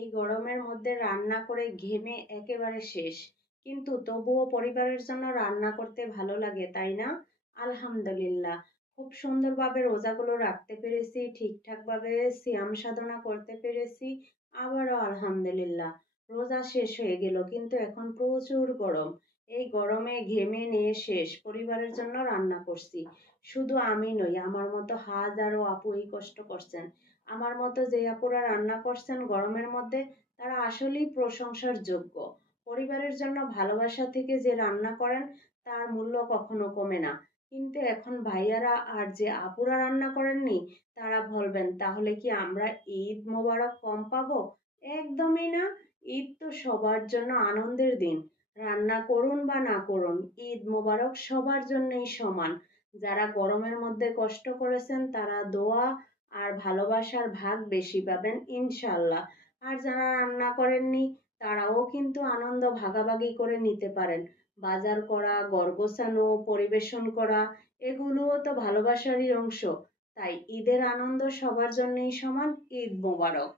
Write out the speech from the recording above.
এই গরমের মধ্যে রান্না করে ঘেমে একেবারে শেষ। কিন্তু তবুও পরিবারের জন্য রান্না করতে ভালো লাগে, তাই না? আলহামদুলিল্লাহ। খুব সুন্দরভাবে রোজাগুলো রাখতে পেরেছি, ঠিকঠাকভাবে সিয়াম সাধনা করতে পেরেছি। আবারও আলহামদুলিল্লাহ। রোজা শেষ হয়ে গেল কিন্তু এখন প্রচুর গরম। এই গরমে ঘেমে নিয়ে শেষ। পরিবারের জন্য রান্না করছি। শুধু আমি নই, আমার মতো হাজারো আপু এই কষ্ট করছেন। আমার মতো যে আপুরা রান্না করছেন গরমের মধ্যে, তারা আসলেই প্রশংসার যোগ্য। পরিবারের জন্য ভালোবাসা থেকে যে রান্না করেন তার মূল্য কখনো কমে না। কিন্তু এখন ভাইয়ারা আর যে আপুরা রান্না করেননি তারা বলবেন তাহলে কি আমরা ঈদ মোবারক কম পাবো? একদমই না। ঈদ তো সবার জন্য আনন্দের দিন। রান্না করুন বা না করুন, ঈদ মোবারক সবার জন্যই সমান। যারা গরমের মধ্যে কষ্ট করেছেন তারা দোয়া আর ভালোবাসার ভাগ বেশি পাবেন ইনশাল্লাহ। আর যারা রান্না করেননি তারাও কিন্তু আনন্দ ভাগাভাগি করে নিতে পারেন। বাজার করা, ঘর গোছানো, পরিবেশন করা, এগুলোও তো ভালোবাসারই অংশ। তাই ঈদের আনন্দ সবার জন্যই সমান। ঈদ মোবারক।